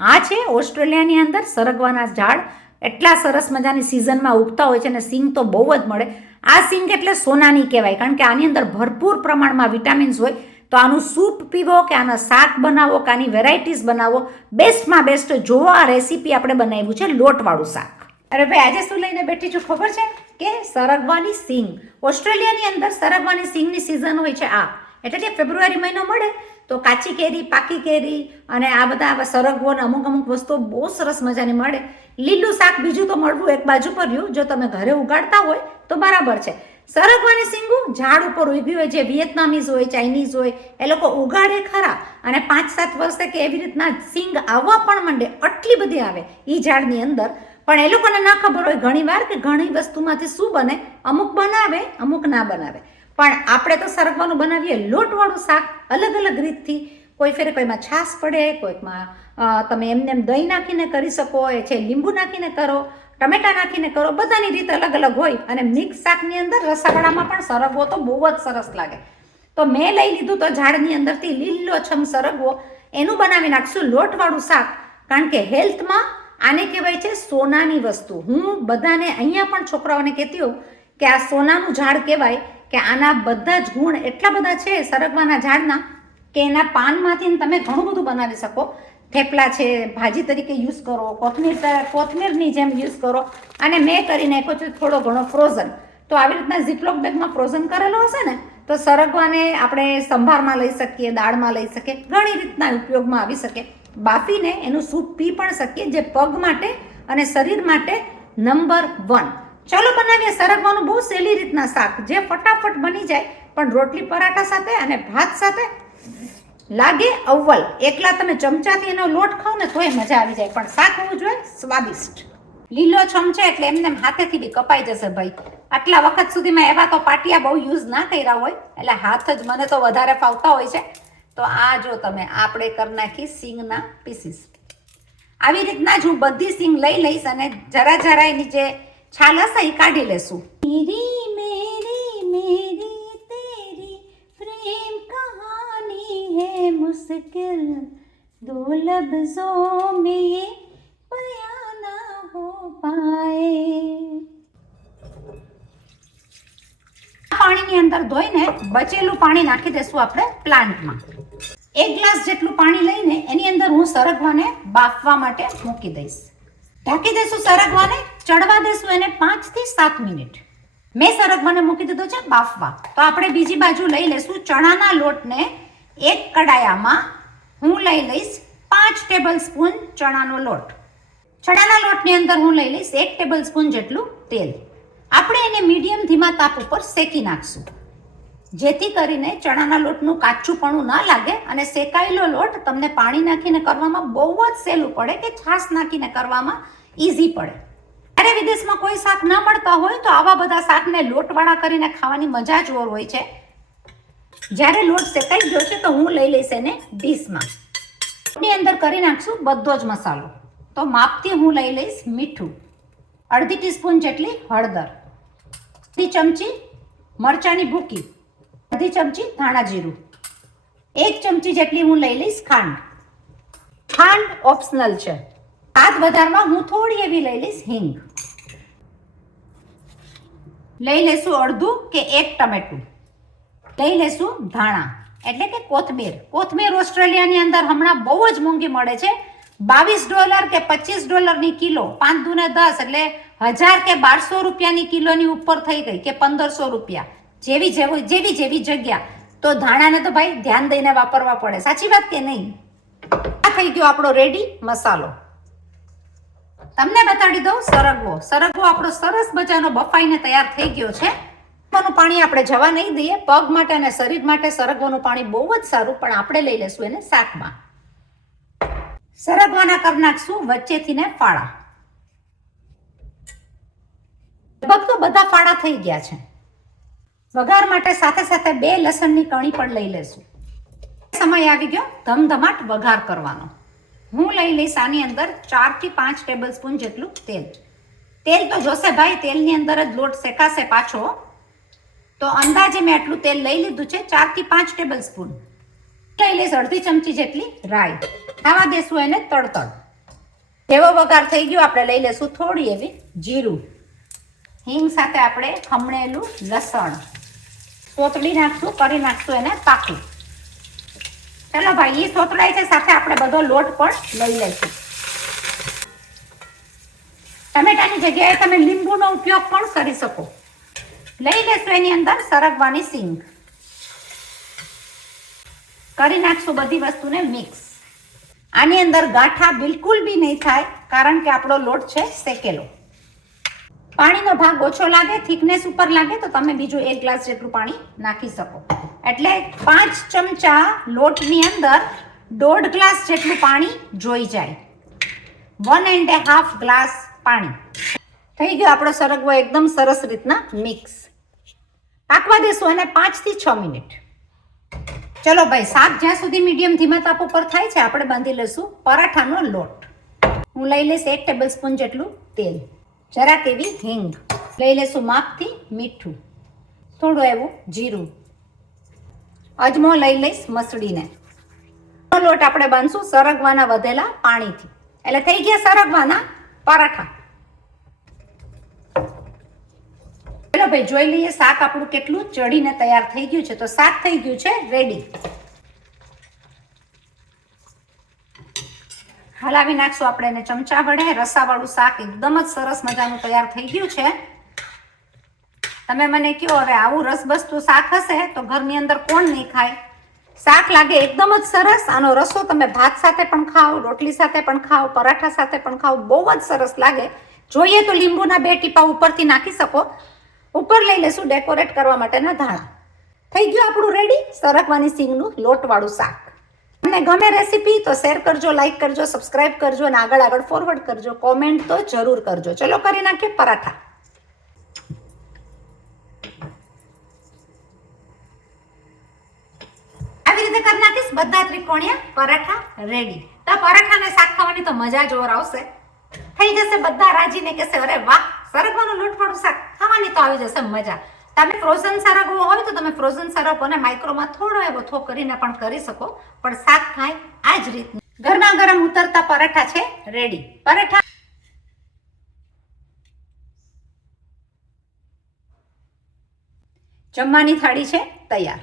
આ છે ઓસ્ટ્રેલિયાની અંદર સરગવાના ઝાડ. એટલા સરસ મજાની સિઝનમાં ઉગતા હોય છે અને સિંગ તો બહુ જ મળે. આ સિંગ એટલે સોનાની કહેવાય, કારણ કે આની અંદર ભરપૂર પ્રમાણમાં વિટામિન્સ હોય. તો આનું સૂપ પીવો કે આના શાક બનાવો કે આની વેરાયટીઝ બનાવો, બેસ્ટમાં બેસ્ટ જોવો આ રેસીપી આપણે બનાવ્યું છે લોટવાળું શાક. અરે ભાઈ, આજે શું લઈને બેઠી છું ખબર છે? કે સરગવાની સિંગ. ઓસ્ટ્રેલિયાની અંદર સરગવાની સિંગની સિઝન હોય છે આ, એટલે કે ફેબ્રુઆરી મહિનો મળે તો કાચી કેરી, પાકી કેરી અને આ બધા સરગવો અને અમુક વસ્તુઓ બહુ સરસ મજાની મળે. લીલું શાક બીજું તો મળવું એક બાજુ પર રહ્યું, જો તમે ઘરે ઉગાડતા હોય તો બરાબર છે. સરગવાની સિંગું ઝાડ ઉપર ઉભી હોય, જે વિયેતનામીઝ હોય, ચાઇનીઝ હોય, એ લોકો ઉગાડે ખરા અને 5-7 વર્ષે કે એવી રીતના સિંગ આવવા પણ માંડે, આટલી બધી આવે એ ઝાડની અંદર. પણ એ લોકોને ના ખબર હોય ઘણીવાર કે ઘણી વસ્તુમાંથી શું બને, અમુક બનાવે અમુક ના બનાવે. પણ આપણે તો સરગવાનું બનાવીએ લોટવાળું શાક અલગ અલગ રીતથી. કોઈ ફેરે કોઈમાં છાશ પડે, કોઈકમાં તમે એમને દહીં નાખીને કરી શકો, એ છે લીંબુ નાખીને કરો, ટમેટા નાખીને કરો, બધાની રીત અલગ અલગ હોય. અને મિક્સ શાકની અંદર રસાવાળામાં પણ સરગવો તો બહુ જ સરસ લાગે. તો મેં લઈ લીધું તો ઝાડની અંદરથી લીલોછમ સરગવો, એનું બનાવી નાખશું લોટવાળું શાક. કારણ કે હેલ્થમાં આને કહેવાય છે સોનાની વસ્તુ. હું બધાને અહીંયા પણ છોકરાઓને કહેતી હોઉં કે આ સોનાનું ઝાડ કહેવાય, કે આના બધા જ ગુણ એટલા બધા છે સરગવાના ઝાડના કે એના પાનમાંથી તમે ઘણું બધું બનાવી શકો. થેપલા છે, ભાજી તરીકે યુઝ કરો, કોથમીરની જેમ યુઝ કરો. અને મેં કરી નાખ્યો છે થોડો ઘણો ફ્રોઝન. તો આવી રીતના ઝીપલોક બેગમાં ફ્રોઝન કરેલો હશે ને તો સરગવાને આપણે સંભારમાં લઈ શકીએ, દાળમાં લઈ શકીએ, ઘણી રીતના ઉપયોગમાં આવી શકે. બાફીને એનું સૂપ પી પણ શકીએ, જે પગ માટે અને શરીર માટે નંબર 1. ચાલો બનાવીએ સરગવાનું બહુ સહેલી રીતના શાક, જે ફટાફટ બની જાય, પણ રોટલી પરાઠા સાથે અને ભાત સાથે લાગે અવ્વલ. એકલા તમે ચમચાથી એનો લોટ ખાઓ ને તોય મજા આવી જાય, પણ શાક હોવું જોઈએ સ્વાદિષ્ટ. લીલો છમ છે એટલે એમને હાથેથી બી કપાઈ જશે ભાઈ. આટલા વખત સુધીમાં એવા તો પાટિયા બહુ યુઝ ના કર્યા હોય, એટલે હાથ જ મને તો વધારે ફાવતા હોય છે. તો આ જો તમે આપણે કરી નાખી સિંગના પીસીસ. આવી રીતના જ હું બધી સિંગ લઈ લઈશ અને જરા એની જે છાલ હશે એ કાઢી લેશું. મેરી મેરી મેરી તેરી પ્રેમ કહાની હૈ મુશ્किल दो लफ्जों में ये बयां ना हो पाए. પાણીની અંદર ધોઈને બચેલું પાણી નાખી દેશું આપણે પ્લાન્ટમાં. 1 ગ્લાસ જેટલું પાણી લઈને એની અંદર હું સરગવાને બાફવા માટે મૂકી દઈશ. ઢાંકી દઈશું સરગવાને, ચડવા દઈશું એને 5 થી 7 મિનિટ. મેં સરગવાને મૂકી દીધો છે બાફવા. તો આપણે બીજી બાજુ લઈ લઈશું ચણાના લોટને. એક કડાયામાં હું લઈ લઈશ 5 ટેબલ સ્પૂન ચણાનો લોટ. ચણાના લોટની અંદર હું લઈ લઈશ 1 ટેબલ સ્પૂન જેટલું તેલ. આપણે એને મીડિયમ ધીમા તાપ ઉપર શેકી નાખશું, જેથી કરીને ચણાના લોટનું કાચુંપણું ના લાગે અને શેકાયેલો લોટ તમને પાણી નાખીને કરવામાં બહુ જ સહેલું પડે કે છાશ નાખીને કરવામાં ઇઝી પડે. ત્યારે વિદેશમાં કોઈ શાક ના મળતા હોય તો આવા બધા શાકને લોટવાળા કરીને ખાવાની મજા જ ઓર હોય છે. જ્યારે લોટ શેકાઈ ગયો છે તો હું લઈ લઈશ એને ડીશમાં. એની અંદર કરી નાખશું બધો જ મસાલો. તો માપથી હું લઈ લઈશ મીઠું, 1/2 ટીસ્પૂન જેટલી હળદર, 1 ચમચી મરચાંની ભૂકી, 1 ચમચી ધાણા જીરું, 1 ચમચી જેટલી હું લઈ લઈશ ખાંડ. ખાંડ ઓપ્શનલ છે. સ્વાદ વધારવા હું થોડી એવી લઈ લઈશ હિંગ. લઈ લેશું અડધું કે 1 ટમેટું. લઈ લેશું ધાણા એટલે કે કોથમીર. કોથમીર ઓસ્ટ્રેલિયાની અંદર હમણાં બહુ જ મોંઘી મળે છે. $22 કે $25 કિલો, 5 દૂને 10 એટલે 1000 કે 1200 રૂપિયાની કિલોની ઉપર થઈ ગઈ, કે 1500 રૂપિયા, જેવી જગ્યા. તો ધાણાને તો ભાઈ ધ્યાન દઈને વાપરવા પડે, સાચી વાત કે નહીં? આ થઈ ગયો આપણો રેડી મસાલો. તમને બતાડી દઉં સરગવો. સરગવો આપણો સરસ મજાનો બફાઈને તૈયાર થઈ ગયો છે. સરગવાનું પાણી આપણે જવા નહીં દઈએ. પગ માટે અને શરીર માટે સરગવાનું પાણી બહુ જ સારું, પણ આપણે લઈ લેશું એને શાકમાં. સરગવાના કરી નાખશું વચ્ચેથી ને ફાળા. લગભગ તો બધા ફાળા થઈ ગયા છે. વઘાર માટે સાથે 2 લસણની કણી પણ લઈ લેશું. સમય આવી ગયો ધમધમાટ વઘાર કરવાનો. હું લઈ લઈશ આની અંદર 4 થી 5 ટેબલ સ્પૂન જેટલું તેલ. તેલ તો જોશે ભાઈ, તેલની અંદર જ લોટ શેકાશે પાછો. તો અંદાજે મેં આટલું તેલ લઈ લીધું છે, 4 થી 5 ટેબલ સ્પૂન. લઈ લઈશ 1/2 ચમચી જેટલી રાઈ. ખાવા દેશું એને તડતડ. જેવો વઘાર થઈ ગયો આપણે લઈ લેશું થોડી એવી જીરું, હિંગ સાથે આપણે ખમણેલું લસણ સોતડી નાખશું, કરી નાખશું એને પાકું. ચલો ભાઈ, એ સોતડાય છે સાથે આપણે બધો લોટ પણ લઈ લઈશું. ટમેટાની જગ્યાએ તમે લીંબુનો ઉપયોગ પણ કરી શકો. લઈ લેશું એની અંદર સરગવાની સિંગ, કરી નાખશું બધી વસ્તુને મિક્સ. આની અંદર ગાંઠા બિલકુલ બી નહીં થાય કારણ કે આપણો લોટ છે શેકેલો. પાણીનો ભાગ ઓછો લાગે, થિકનેસ ઉપર લાગે તો તમે બીજું 1 ગ્લાસ જેટલું પાણી નાખી શકો. એટલે 5 ચમચા લોટની અંદર 1.5 ગ્લાસ જેટલું પાણી જોઈ જાય. 1.5 ગ્લાસ પાણી. થઈ ગયો આપણો સરગવો એકદમ સરસ રીતના મિક્સ. પાકવા દેશું અને 5 થી 6 મિનિટ. ચલો ભાઈ, શાક જ્યાં સુધી મીડિયમ ધીમા તાપ ઉપર થાય છે આપણે બાંધી લઈશું પરાઠાનો લોટ. હું લઈ લઈશ 1 ટેબલસ્પૂન જેટલું તેલ, જરાક એવી હિંગ, લઈ લઈશું માપથી મીઠું, થોડું એવું જીરું, અજમો લઈ લઈશ મસળીને. લોટ આપણે બાંધશું સરગવાના વધેલા પાણીથી. એટલે થઈ ગયા સરગવાના પરાઠા. ચલો ભાઈ, જોઈ લઈએ શાક આપણું કેટલું ચડીને તૈયાર થઈ ગયું છે. તો શાક થઈ ગયું છે રેડી. હલાવી નાખશું આપણે એને ચમચા વડે. રસાવાળું શાક એકદમ જ સરસ મજાનું તૈયાર થઈ ગયું છે. તમે મને કહો, હવે આવું રસબસતું શાક હશે તો ઘરની અંદર કોણ નહીં ખાય? શાક લાગે એકદમ જ સરસ. આનો રસો તમે ભાત સાથે પણ ખાઓ, રોટલી સાથે પણ ખાઓ, પરાઠા સાથે પણ ખાઓ, બહુ જ સરસ લાગે. જોઈએ તો લીંબુના 2 ટીપા ઉપરથી નાખી શકો. ઉપર લઈ લેશું ડેકોરેટ કરવા માટેના ધાણા. થઈ ગયું આપણું રેડી સરગવાની સિંગનું લોટવાળું શાક. તમને ગમે રેસીપી તો શેર કરજો, લાઈક કરજો, સબસ્ક્રાઇબ કરજો અને આગળ ફોરવર્ડ કરજો. કોમેન્ટ તો જરૂર કરજો. ચલો કરી નાખીએ પરાઠા. આવી રીતે કરી નાખીશ બધા ત્રિકોણિયા પરાઠા રેડી. તો પરાઠાને શાક ખાવાની તો મજા જોર આવશે. થઈ જશે, બધા રાજીને કહેશે અરે વાહ, સરગવાનું લોટવાળું શાક ખાવાની તો આવી જશે મજા. તમે ફ્રોઝન સરગવો હોય તો તમે ફ્રોઝન સરગવોને માઇક્રોમાં થોડો એવો થો કરીને પણ કરી શકો, પણ શાક થાય આ જ રીતનું. ગરમા ગરમ ઉતરતા પરાઠા છે રેડી. પરાઠા જમવાની થાળી છે તૈયાર.